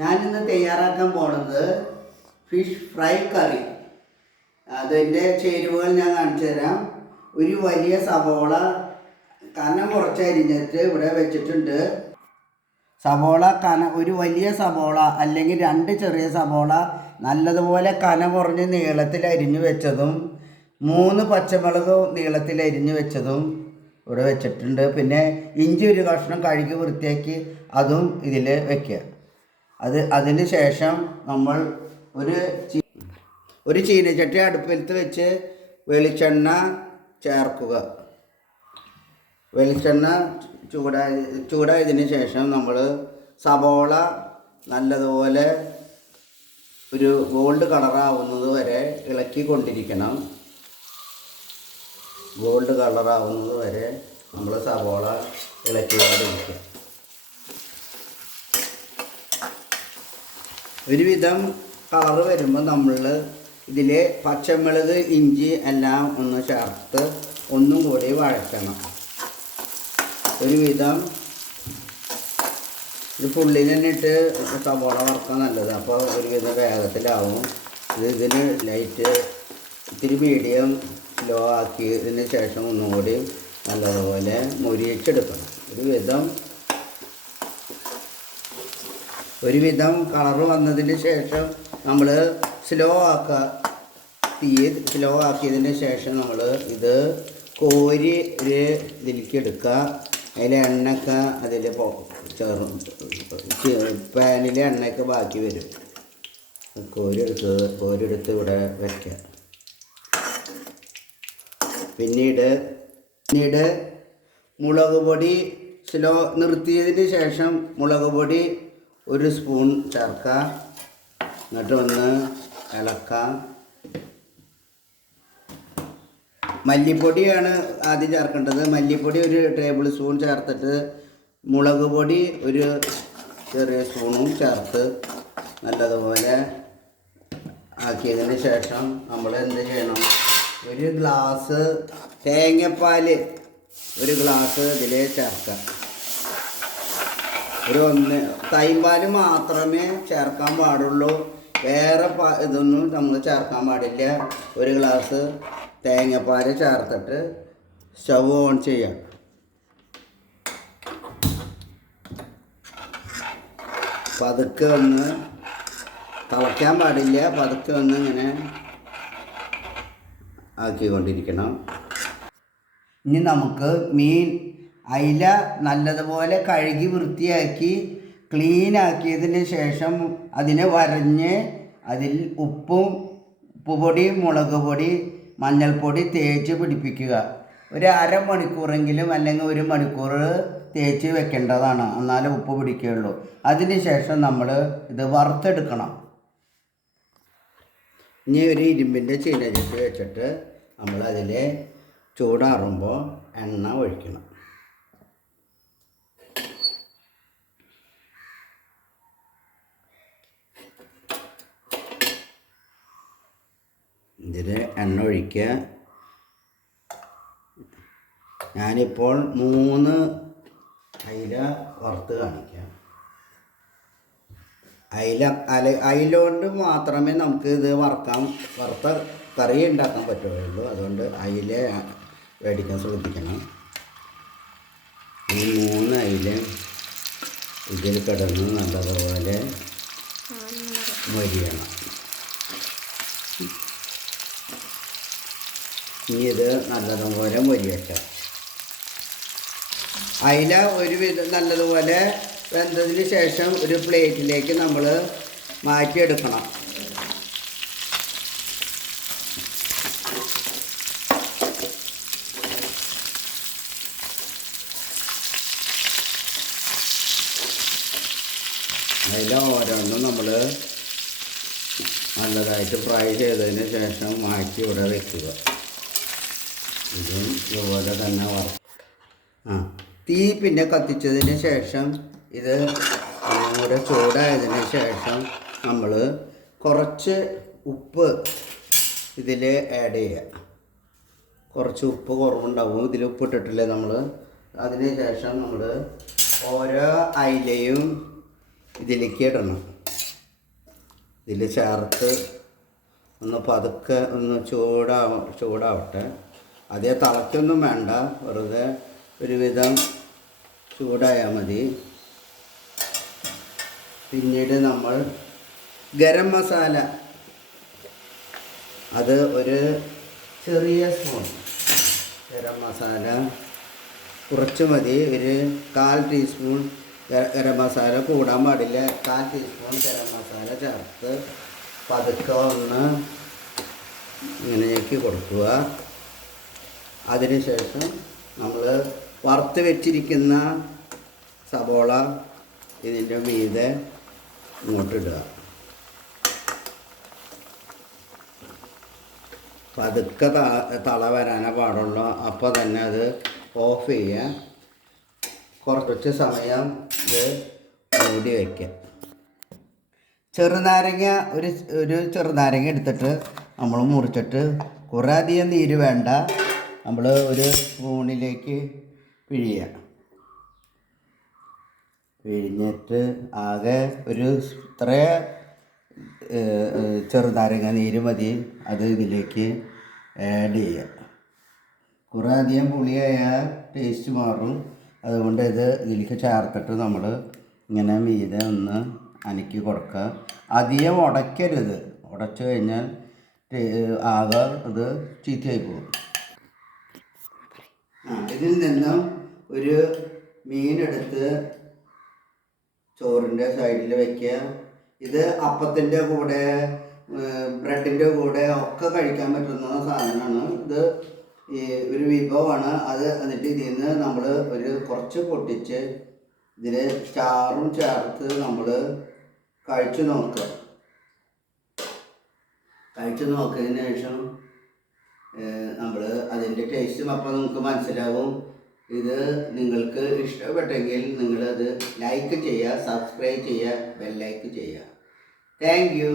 ഞാനിന്ന് തയ്യാറാക്കാൻ പോണത് ഫിഷ് ഫ്രൈ കറി. അതിൻ്റെ ചേരുവകൾ ഞാൻ കാണിച്ചു തരാം. ഒരു വലിയ സവോള കനം കുറച്ച് അരിഞ്ഞിട്ട് ഇവിടെ വെച്ചിട്ടുണ്ട്. ഒരു വലിയ സവോള അല്ലെങ്കിൽ 2 ചെറിയ സവോള നല്ലതുപോലെ കനം കുറഞ്ഞ് നീളത്തിൽ അരിഞ്ഞു വെച്ചതും 3 പച്ചമുളക് നീളത്തിൽ അരിഞ്ഞു വെച്ചതും ഇവിടെ വെച്ചിട്ടുണ്ട്. പിന്നെ ഇഞ്ചി ഒരു കഷ്ണം കഴുകി വൃത്തിയാക്കി അതും ഇതിൽ വെക്കുക. അതിന് ശേഷം നമ്മൾ ഒരു ചീനച്ചട്ടി അടുപ്പിലത്ത് വെച്ച് വെളിച്ചെണ്ണ ചേർക്കുക. വെളിച്ചെണ്ണ ചൂടായതിന് ശേഷം നമ്മൾ സവോള നല്ലതുപോലെ ഒരു ഗോൾഡ് കളറാവുന്നത് വരെ ഇളക്കിക്കൊണ്ടിരിക്കണം. ഗോൾഡ് കളറാവുന്നത് വരെ നമ്മൾ സവോള ഇളക്കിക്കൊണ്ടിരിക്കുക. ഒരുവിധം കളറ് വരുമ്പോൾ നമ്മൾ ഇതിൽ പച്ചമുളക് ഇഞ്ചി എല്ലാം ഒന്ന് ചേർത്ത് ഒന്നും കൂടി വഴറ്റണം. ഒരുവിധം ഇത് ഫുള്ളിൽ തന്നെ ഇട്ട് സവോള വറുക്കാൻ നല്ലത്. അപ്പോൾ ഒരുവിധം വേഗത്തിലാവും. ഇതിന് ലൈറ്റ് ഇത്തിരി മീഡിയം സ്ലോ ആക്കിയതിന് ശേഷം ഒന്നും കൂടി നല്ലതുപോലെ മൊരിയിച്ചെടുക്കണം. ഒരുവിധം കളറ് വന്നതിന് ശേഷം നമ്മൾ സ്ലോ ആക്കിയതിന് ശേഷം നമ്മൾ ഇത് കോരി ഇതിലേക്ക് എടുക്കുക. അതിൽ എണ്ണയൊക്കെ അതിൽ പാനിൽ എണ്ണയൊക്കെ ബാക്കി വരും. കോരിയെടുത്ത് ഇവിടെ വയ്ക്കുക. പിന്നീട് മുളക് പൊടി നിർത്തിയതിന് ശേഷം മുളക് പൊടി 1 സ്പൂൺ ചേർക്കുക. എന്നിട്ട് ഒന്ന് ഇളക്കാം. മല്ലിപ്പൊടിയാണ് ആദ്യം ചേർക്കേണ്ടത്. മല്ലിപ്പൊടി 1 ടേബിൾ സ്പൂൺ ചേർത്തിട്ട് മുളക് പൊടി 1 ചെറിയ സ്പൂണും ചേർത്ത് നല്ലതുപോലെ ആക്കിയതിന് ശേഷം നമ്മൾ എന്ത് ചെയ്യണം, 1 ഗ്ലാസ് തേങ്ങാപ്പാൽ 1 ഗ്ലാസ് ഇതിൽ ചേർക്കാം. തൈമ്പാൽ മാത്രമേ ചേർക്കാൻ പാടുള്ളൂ. വേറെ ഇതൊന്നും നമ്മൾ ചേർക്കാൻ പാടില്ല. 1 ഗ്ലാസ് തേങ്ങാപ്പാൽ ചേർത്തിട്ട് സ്റ്റവ് ഓൺ ചെയ്യാം. പതുക്കെ ഒന്ന് തിളയ്ക്കാൻ പാടില്ല. പതുക്കെ ഒന്ന് ഇങ്ങനെ ആക്കിക്കൊണ്ടിരിക്കണം. ഇനി നമുക്ക് അയില നല്ലതുപോലെ കഴുകി വൃത്തിയാക്കി ക്ലീനാക്കിയതിന് ശേഷം അതിനെ വരഞ്ഞ് അതിൽ ഉപ്പുപൊടി മുളക് പൊടി മഞ്ഞൾപ്പൊടി തേച്ച് പിടിപ്പിക്കുക. 1/2 മണിക്കൂറെങ്കിലും അല്ലെങ്കിൽ 1 മണിക്കൂർ തേച്ച് വെക്കേണ്ടതാണ്. എന്നാലേ ഉപ്പ് പിടിക്കുകയുള്ളൂ. അതിന് ശേഷം നമ്മൾ ഇത് വറുത്തെടുക്കണം. ഇനി ഒരു ഇരുമ്പിൻ്റെ ചീനച്ചട്ടി വെച്ചിട്ട് നമ്മൾ അതിൽ ചൂടാറുമ്പോൾ എണ്ണ ഒഴിക്കണം. ഇതിൽ എണ്ണ ഒഴിക്കുക. ഞാനിപ്പോൾ 3 അയില വറുത്ത് കാണിക്കാം. അയില കൊണ്ട് മാത്രമേ നമുക്ക് ഇത് വറുത്ത കറി ഉണ്ടാക്കാൻ പറ്റുള്ളൂ. അതുകൊണ്ട് അയില മേടിക്കാൻ ശ്രദ്ധിക്കണം. ഈ 3 അയില ഇതിൽ കിടന്ന് നല്ലതുപോലെ മൊരിയണം. ഇനി ഇത് നല്ലതുപോലെ മൊരിയട്ടെ. അയില ഒരുവിധം നല്ലതുപോലെ വെന്തതിന് ശേഷം ഒരു പ്ലേറ്റിലേക്ക് നമ്മൾ മാറ്റിയെടുക്കണം. അതിൽ ഓരോന്നും നമ്മൾ നല്ലതായിട്ട് ഫ്രൈ ചെയ്തതിന് ശേഷം മാറ്റി ഇവിടെ വയ്ക്കുക. ഇതും ഇതുപോലെ തന്നെ തീ പിന്നെ കത്തിച്ചതിന് ശേഷം ഇത് കൂടെ ചൂടായതിന് ശേഷം നമ്മൾ കുറച്ച് ഉപ്പ് ഇതിൽ ആഡ് ചെയ്യുക. കുറച്ച് ഉപ്പ് കുറവുണ്ടാവും. ഇതിൽ ഉപ്പിട്ടിട്ടില്ലേ നമ്മൾ. അതിന് ശേഷം നമ്മൾ ഓരോ അയിലയും ഇതിലേക്ക് ഇടണം. ഇതിൽ ചേർത്ത് ഒന്ന് പതുക്കെ ഒന്ന് ചൂടാവട്ടെ. അതേ തിളയ്ക്കൊന്നും വേണ്ട, വെറുതെ ഒരുവിധം ചൂടായാൽ മതി. പിന്നീട് നമ്മൾ ഗരം മസാല, അത് ഒരു ചെറിയ സ്പൂൺ ഗരം മസാല, കുറച്ച് മതി. ഒരു 1/4 ടീസ്പൂൺ ഗരം മസാല, കൂടാൻ പാടില്ല. 1/4 ടീസ്പൂൺ ഗരം മസാല ചേർത്ത് പതുക്കെ ഒന്ന് ഇങ്ങനെ ഞെക്കി കൊടുക്കുക. അതിനുശേഷം നമ്മൾ വറുത്ത് വെച്ചിരിക്കുന്ന സബോള ഇതിൻ്റെ മീതെ ഇങ്ങോട്ടിടുക. പതുക്കെ തള വരാനേ പാടുള്ളൂ. അപ്പോൾ തന്നെ അത് ഓഫ് ചെയ്യുക. കുറച്ച് സമയം ഇത് മൂടി വയ്ക്കുക. ചെറുനാരങ്ങ ഒരു ചെറുനാരങ്ങ എടുത്തിട്ട് നമ്മൾ മുറിച്ചിട്ട്, കുറേ അധികം നീര് വേണ്ട, നമ്മൾ ഒരു സ്പൂണിലേക്ക് പിഴിഞ്ഞിട്ട് ആകെ ഒരു ഇത്ര ചെറുനാരങ്ങ നീര് മതി, അത് ഇതിലേക്ക് ആഡ് ചെയ്യുക. കുറേ അധികം പുളിയായാൽ ടേസ്റ്റ് മാറും. അതുകൊണ്ട് ഇതിലേക്ക് ചേർത്തിട്ട് നമ്മൾ ഇങ്ങനെ മീതെ ഒന്ന് അനക്കി കൊടുക്കുക. അധികം ഉടയ്ക്കരുത്, ഉടച്ചു കഴിഞ്ഞാൽ ആകെ അത് ചീത്തയായി പോകും. ഇതിൽ നിന്നും ഒരു മീനെടുത്ത് ചോറിൻ്റെ സൈഡിൽ വയ്ക്കുക. ഇത് അപ്പത്തിൻ്റെ കൂടെ, ബ്രെഡിൻ്റെ കൂടെ ഒക്കെ കഴിക്കാൻ പറ്റുന്ന സാധനമാണ്. ഇത് ഒരു വിഭവമാണ്. അത് എന്നിട്ട് ഇതിൽ നിന്ന് നമ്മൾ കുറച്ച് പൊട്ടിച്ച് ഇതിൽ ചാറും ചേർത്ത് നമ്മൾ കഴിച്ചു നോക്കുക. കഴിച്ചു നോക്കിയതിന് ശേഷം നമ്മൾ അതിൻ്റെ ടേസ്റ്റും അപ്പോൾ നമുക്ക് മനസ്സിലാവും. ഇത് നിങ്ങൾക്ക് ഇഷ്ടപ്പെട്ടെങ്കിൽ നിങ്ങളത് ലൈക്ക് ചെയ്യുക, സബ്സ്ക്രൈബ് ചെയ്യുക, ബെല്ലൈക്ക് ചെയ്യുക. Thank you.